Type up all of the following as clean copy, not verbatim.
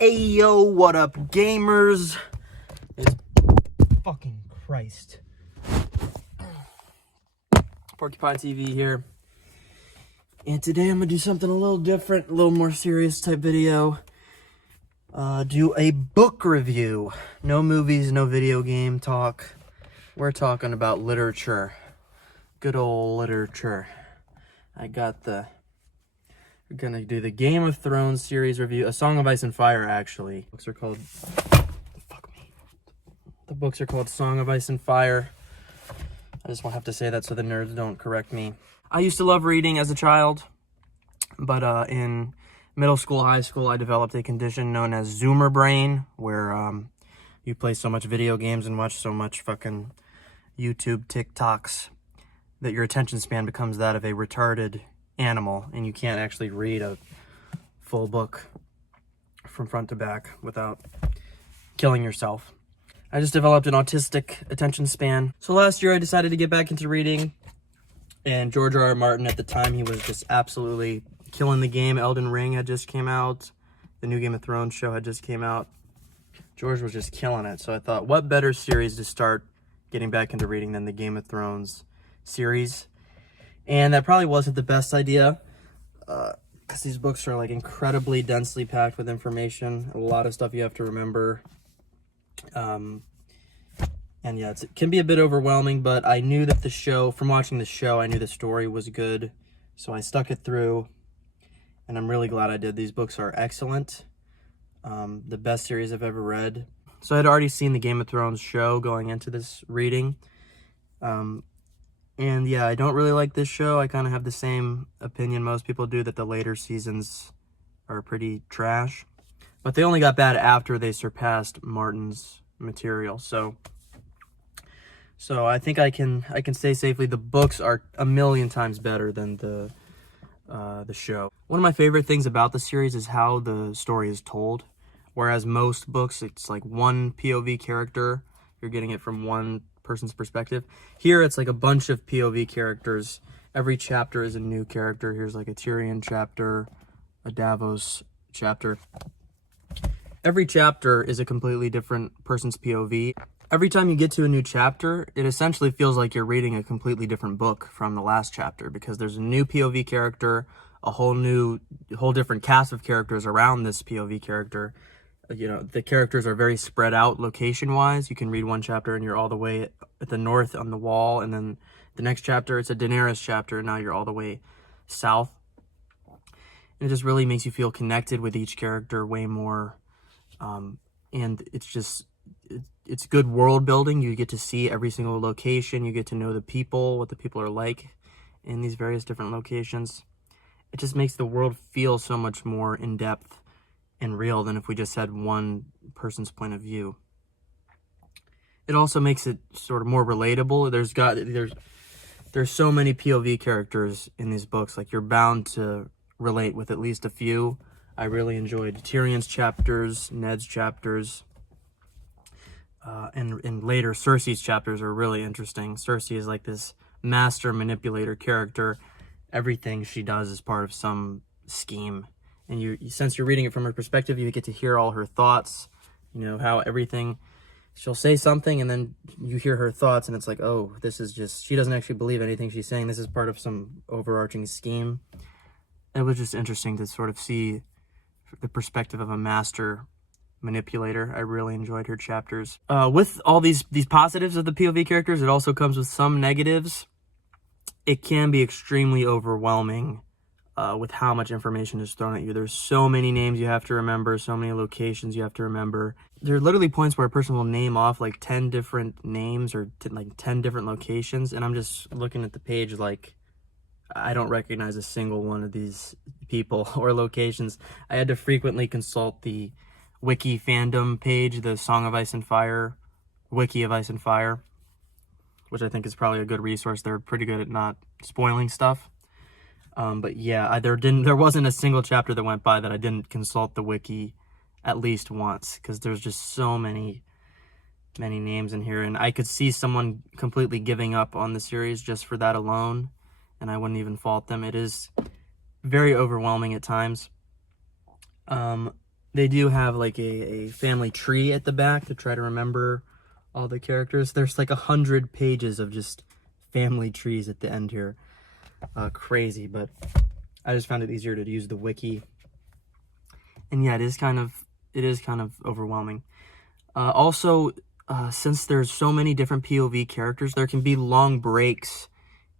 Ayo, what up, gamers? It's fucking Christ. Porcupine TV here. And today I'm gonna do something a little different, a little more serious type video. Do a book review. No movies, no video game talk. We're talking about literature. Good old literature. We're gonna do the Game of Thrones series review. A Song of Ice and Fire, actually. Books are called... Fuck me. The books are called Song of Ice and Fire. I just won't have to say that so the nerds don't correct me. I used to love reading as a child, but in middle school, high school, I developed a condition known as Zoomer brain, where you play so much video games and watch so much fucking YouTube TikToks that your attention span becomes that of a retarded animal, and you can't actually read a full book from front to back without killing yourself. I just developed an autistic attention span. So last year I decided to get back into reading, and George R.R. Martin at the time, he was just absolutely killing the game. Elden Ring had just came out. The new Game of Thrones show had just came out. George was just killing it. So I thought, what better series to start getting back into reading than the Game of Thrones series? And that probably wasn't the best idea, because these books are like incredibly densely packed with information. A lot of stuff you have to remember. And yeah, it can be a bit overwhelming, but I knew that from watching the show, I knew the story was good. So I stuck it through, and I'm really glad I did. These books are excellent. The best series I've ever read. So I'd already seen the Game of Thrones show going into this reading. And yeah, I don't really like this show. I kind of have the same opinion most people do, that the later seasons are pretty trash. But they only got bad after they surpassed Martin's material. So I think I can say safely the books are a million times better than the show. One of my favorite things about the series is how the story is told. Whereas most books, it's like one POV character. You're getting it from one person's perspective. Here, it's like a bunch of POV characters. Every chapter is a new character. Here's like a Tyrion chapter, a Davos chapter. Every chapter is a completely different person's POV. Every time you get to a new chapter, it essentially feels like you're reading a completely different book from the last chapter, because there's a new POV character, a whole different cast of characters around this POV character. You know, the characters are very spread out location-wise. You can read one chapter and you're all the way at the north on the wall, and then the next chapter, it's a Daenerys chapter, and now you're all the way south. And it just really makes you feel connected with each character way more. And it's good world building. You get to see every single location. You get to know the people, what the people are like in these various different locations. It just makes the world feel so much more in-depth and real than if we just had one person's point of view. It also makes it sort of more relatable. There's so many POV characters in these books, like you're bound to relate with at least a few. I really enjoyed Tyrion's chapters, Ned's chapters, and later Cersei's chapters are really interesting. Cersei is like this master manipulator character. Everything she does is part of some scheme. And since you're reading it from her perspective, you get to hear all her thoughts, you know, how she'll say something and then you hear her thoughts and it's like, oh, this is just, she doesn't actually believe anything she's saying. This is part of some overarching scheme. It was just interesting to sort of see the perspective of a master manipulator. I really enjoyed her chapters. With all these positives of the POV characters, it also comes with some negatives. It can be extremely overwhelming with how much information is thrown at you. There's so many names you have to remember, so many locations you have to remember. There are literally points where a person will name off like 10 different names or like 10 different locations, and I'm just looking at the page like I don't recognize a single one of these people or locations. I had to frequently consult the wiki fandom page, the Song of Ice and Fire, Wiki of Ice and Fire, which I think is probably a good resource. They're pretty good at not spoiling stuff. But yeah, there wasn't a single chapter that went by that I didn't consult the wiki at least once, because there's just so many names in here, and I could see someone completely giving up on the series just for that alone, and I wouldn't even fault them. It is very overwhelming at times. They do have like a family tree at the back to try to remember all the characters. There's like 100 pages of just family trees at the end here. Crazy, but I just found it easier to use the wiki. And yeah, it is kind of overwhelming. Also, since there's so many different POV characters, there can be long breaks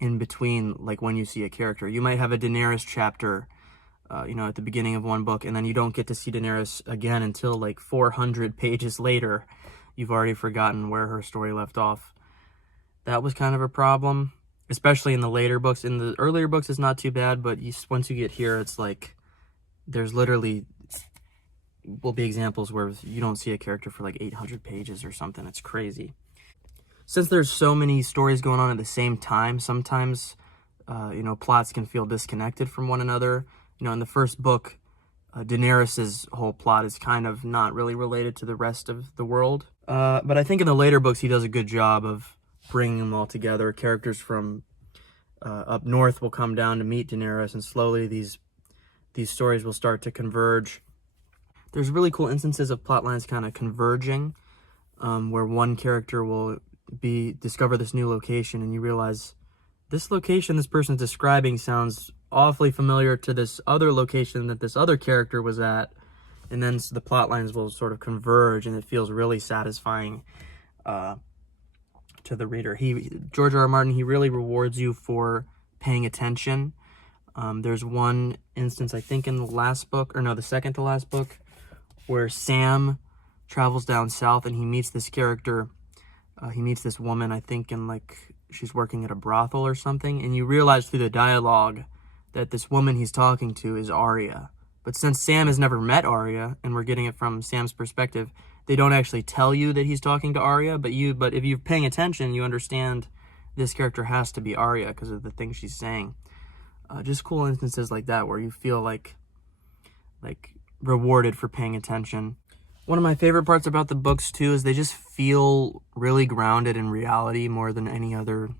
in between, like when you see a character. You might have a Daenerys chapter, at the beginning of one book, and then you don't get to see Daenerys again until like 400 pages later. You've already forgotten where her story left off. That was kind of a problem, especially in the later books. In the earlier books, it's not too bad, but once you get here, it's like there's literally will be examples where you don't see a character for like 800 pages or something. It's crazy. Since there's so many stories going on at the same time, sometimes, plots can feel disconnected from one another. In the first book, Daenerys' whole plot is kind of not really related to the rest of the world. But I think in the later books, he does a good job of bringing them all together. Characters from up north will come down to meet Daenerys, and slowly these stories will start to converge. There's really cool instances of plot lines kind of converging, where one character will discover this new location, and you realize this location this person's describing sounds awfully familiar to this other location that this other character was at, and then the plot lines will sort of converge, and it feels really satisfying to the reader. George R. R. Martin, he really rewards you for paying attention. There's one instance, I think in the second to last book, where Sam travels down south and he meets this character. He meets this woman, I think she's working at a brothel or something, and you realize through the dialogue that this woman he's talking to is Arya. But since Sam has never met Arya, and we're getting it from Sam's perspective, they don't actually tell you that he's talking to Arya, but if you're paying attention, you understand this character has to be Arya because of the things she's saying. Just cool instances like that where you feel like rewarded for paying attention. One of my favorite parts about the books too is they just feel really grounded in reality more than any other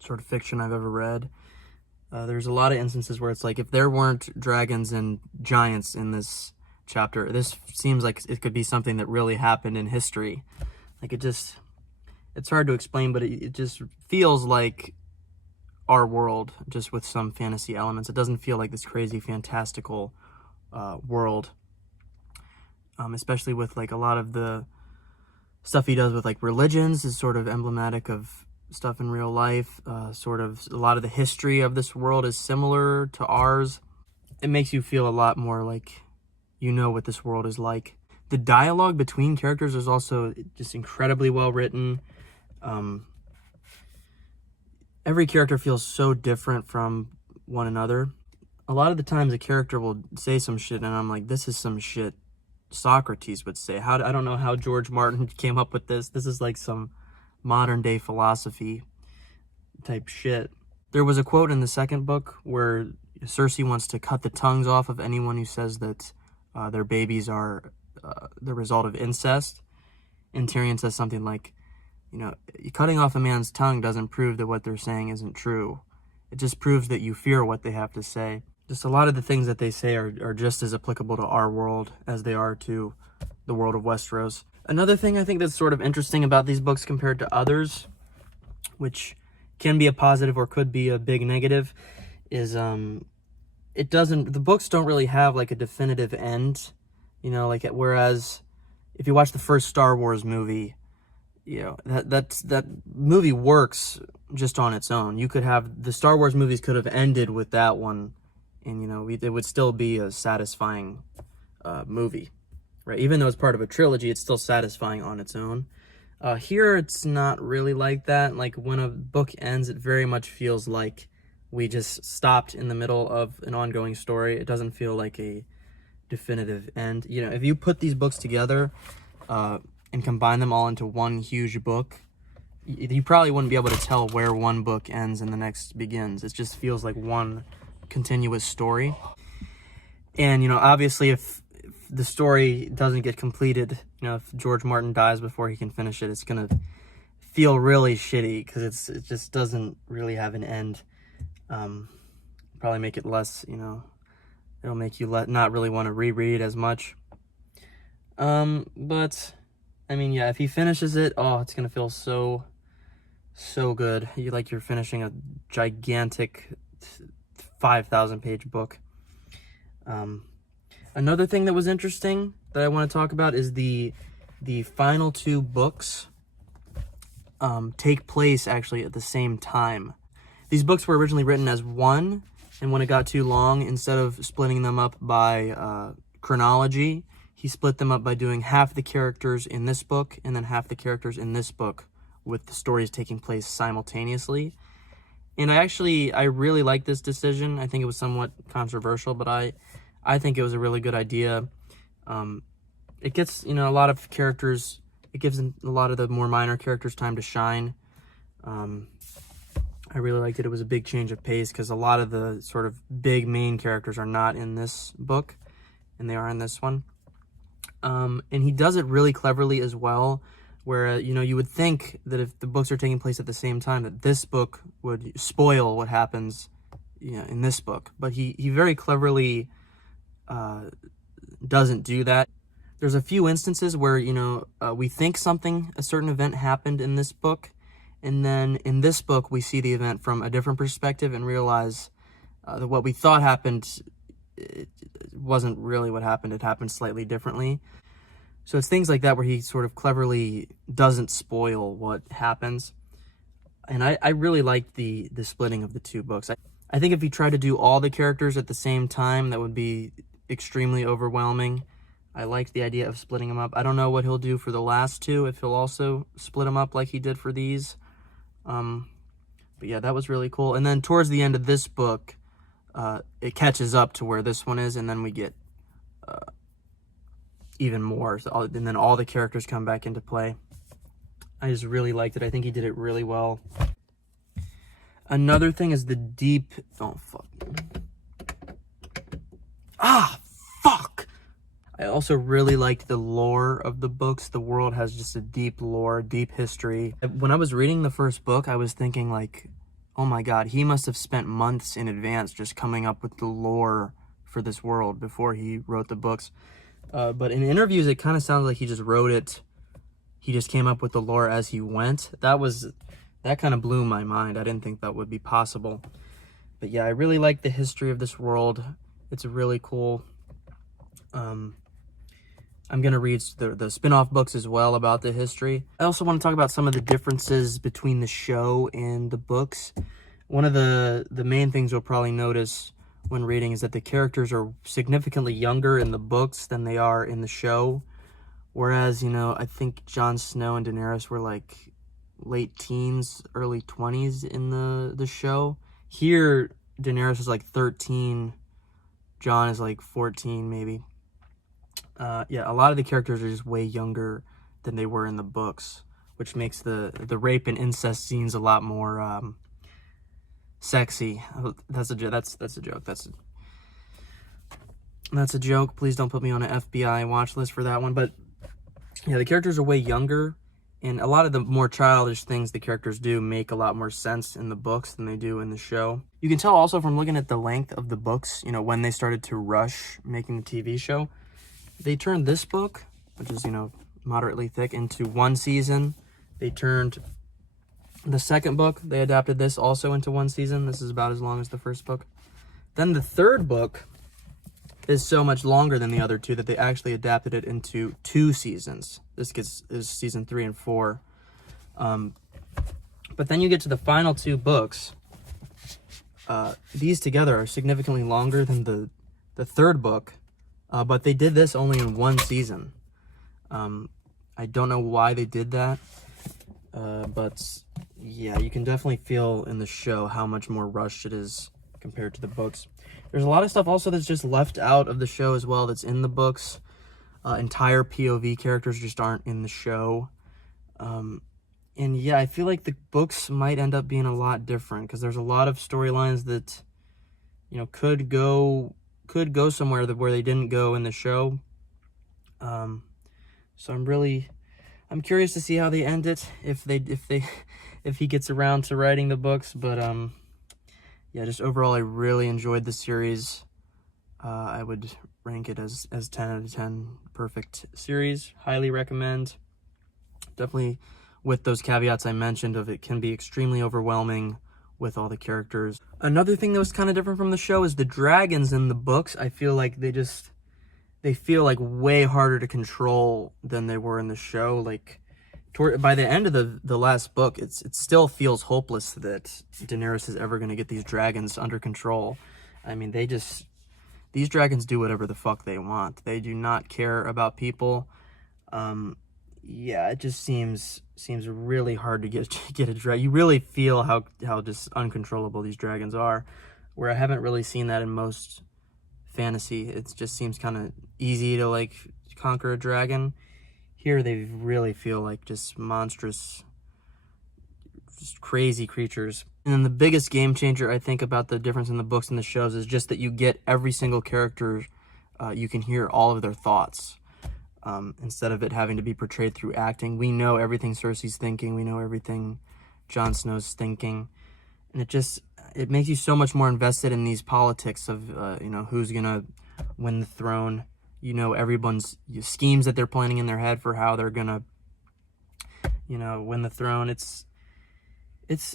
sort of fiction I've ever read. There's a lot of instances where it's like, if there weren't dragons and giants in this chapter, this seems like it could be something that really happened in history. It's hard to explain, but it just feels like our world, just with some fantasy elements. It doesn't feel like this crazy fantastical world, especially with like a lot of the stuff he does with like religions is sort of emblematic of stuff in real life. Sort of a lot of the history of this world is similar to ours. It makes you feel a lot more like what this world is like. The dialogue between characters is also just incredibly well written. Every character feels so different from one another. A lot of the times a character will say some shit and I'm like, this is some shit Socrates would say. I don't know how George Martin came up with this. This is like some modern day philosophy type shit. There was a quote in the second book where Cersei wants to cut the tongues off of anyone who says that their babies are the result of incest. And Tyrion says something like, cutting off a man's tongue doesn't prove that what they're saying isn't true. It just proves that you fear what they have to say. Just a lot of the things that they say are just as applicable to our world as they are to the world of Westeros. Another thing I think that's sort of interesting about these books compared to others, which can be a positive or could be a big negative, is the books don't really have like a definitive end, whereas if you watch the first Star Wars movie, that movie works just on its own. You could have the Star Wars movies could have ended with that one, and it would still be a satisfying movie, right? Even though it's part of a trilogy, it's still satisfying on its own. Here, it's not really like that. Like when a book ends, it very much feels like we just stopped in the middle of an ongoing story. It doesn't feel like a definitive end. If you put these books together and combine them all into one huge book, you probably wouldn't be able to tell where one book ends and the next begins. It just feels like one continuous story. And, obviously if the story doesn't get completed, if George Martin dies before he can finish it, it's going to feel really shitty because it just doesn't really have an end. Probably make it less, it'll make you not really want to reread as much. But I mean, yeah, if he finishes it, oh, it's gonna feel so good. You're finishing a gigantic 5,000 page book. Another thing that was interesting that I want to talk about is the final two books take place actually at the same time. These books were originally written as one, and when it got too long, instead of splitting them up by chronology, he split them up by doing half the characters in this book and then half the characters in this book, with the stories taking place simultaneously. And I really like this decision. I think it was somewhat controversial, but I think it was a really good idea. It gets, a lot of characters, it gives a lot of the more minor characters time to shine. I really liked it. It was a big change of pace because a lot of the sort of big main characters are not in this book, and they are in this one. And he does it really cleverly as well, where, you would think that if the books are taking place at the same time, that this book would spoil what happens, in this book. But he very cleverly doesn't do that. There's a few instances where, we think a certain event happened in this book, and then in this book, we see the event from a different perspective and realize that what we thought happened, it wasn't really what happened. It happened slightly differently. So it's things like that where he sort of cleverly doesn't spoil what happens. And I really liked the splitting of the two books. I think if he tried to do all the characters at the same time, that would be extremely overwhelming. I liked the idea of splitting them up. I don't know what he'll do for the last two, if he'll also split them up like he did for these. But yeah, that was really cool. And then towards the end of this book, it catches up to where this one is, and then we get even more. And then all the characters come back into play. I just really liked it. I think he did it really well. Another thing is the deep... Oh, fuck. Fuck! I also really liked the lore of the books. The world has just a deep lore, deep history. When I was reading the first book, I was thinking like, oh my god, he must have spent months in advance just coming up with the lore for this world before he wrote the books. But in interviews, it kind of sounds like he just wrote it. He just came up with the lore as he went. That kind of blew my mind. I didn't think that would be possible. But yeah, I really like the history of this world. It's really cool. I'm going to read the spin-off books as well about the history. I also want to talk about some of the differences between the show and the books. One of the main things you'll probably notice when reading is that the characters are significantly younger in the books than they are in the show. Whereas, I think Jon Snow and Daenerys were like late teens, early 20s in the show. Here, Daenerys is like 13. Jon is like 14, maybe. Yeah, a lot of the characters are just way younger than they were in the books, which makes the rape and incest scenes a lot more sexy. That's a joke. That's a joke. That's a joke. Please don't put me on an FBI watch list for that one. But yeah, the characters are way younger, and a lot of the more childish things the characters do make a lot more sense in the books than they do in the show. You can tell also from looking at the length of the books, when they started to rush making the TV show. They turned this book, which is, moderately thick, into one season. They turned the second book, they adapted this also into one season. This is about as long as the first book. Then the third book is so much longer than the other two that they actually adapted it into 2 seasons. This is season 3 and 4. But then you get to the final 2 books. These together are significantly longer than the third book. But they did this only in 1 season. I don't know why they did that. But yeah, you can definitely feel in the show how much more rushed it is compared to the books. There's a lot of stuff also that's just left out of the show as well that's in the books. Entire POV characters just aren't in the show. And yeah, I feel like the books might end up being a lot different because there's a lot of storylines that, could go somewhere where they didn't go in the show. So I'm curious to see how they end it, if he gets around to writing the books. But yeah, just overall, I really enjoyed the series. I would rank it as 10 out of 10. Perfect series. Highly recommend. Definitely with those caveats I mentioned of it can be extremely overwhelming with all the characters. Another thing that was kind of different from the show is the dragons in the books. I feel like they feel like way harder to control than they were in the show. Like by the end of the last book, it still feels hopeless that Daenerys is ever going to get these dragons under control. I mean, these dragons do whatever the fuck they want. They do not care about people. Yeah, it just seems really hard to get a dragon. You really feel how just uncontrollable these dragons are, where I haven't really seen that in most fantasy. It just seems kind of easy to like conquer a dragon. Here they really feel like just monstrous, just crazy creatures. And then the biggest game changer I think about the difference in the books and the shows is just that you get every single character, you can hear all of their thoughts. Instead of it having to be portrayed through acting. We know everything Cersei's thinking. We know everything Jon Snow's thinking. And it makes you so much more invested in these politics of, who's going to win the throne. You know, everyone's schemes that they're planning in their head for how they're going to, win the throne.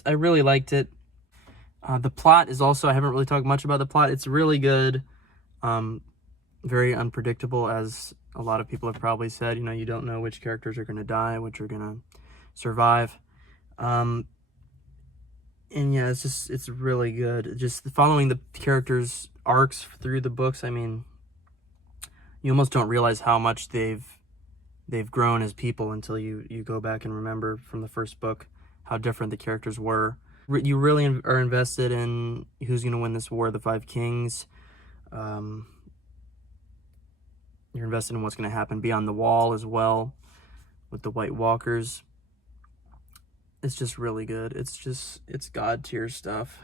I really liked it. The plot is also, I haven't really talked much about the plot. It's really good. Very unpredictable, as a lot of people have probably said. You don't know which characters are going to die, which are going to survive. And yeah, it's really good. Just following the characters' arcs through the books. I mean, you almost don't realize how much they've grown as people until you go back and remember from the first book how different the characters were. You really are invested in who's going to win this War of the Five Kings. You're invested in what's going to happen beyond the wall as well with the White Walkers. It's just really good. It's God tier stuff.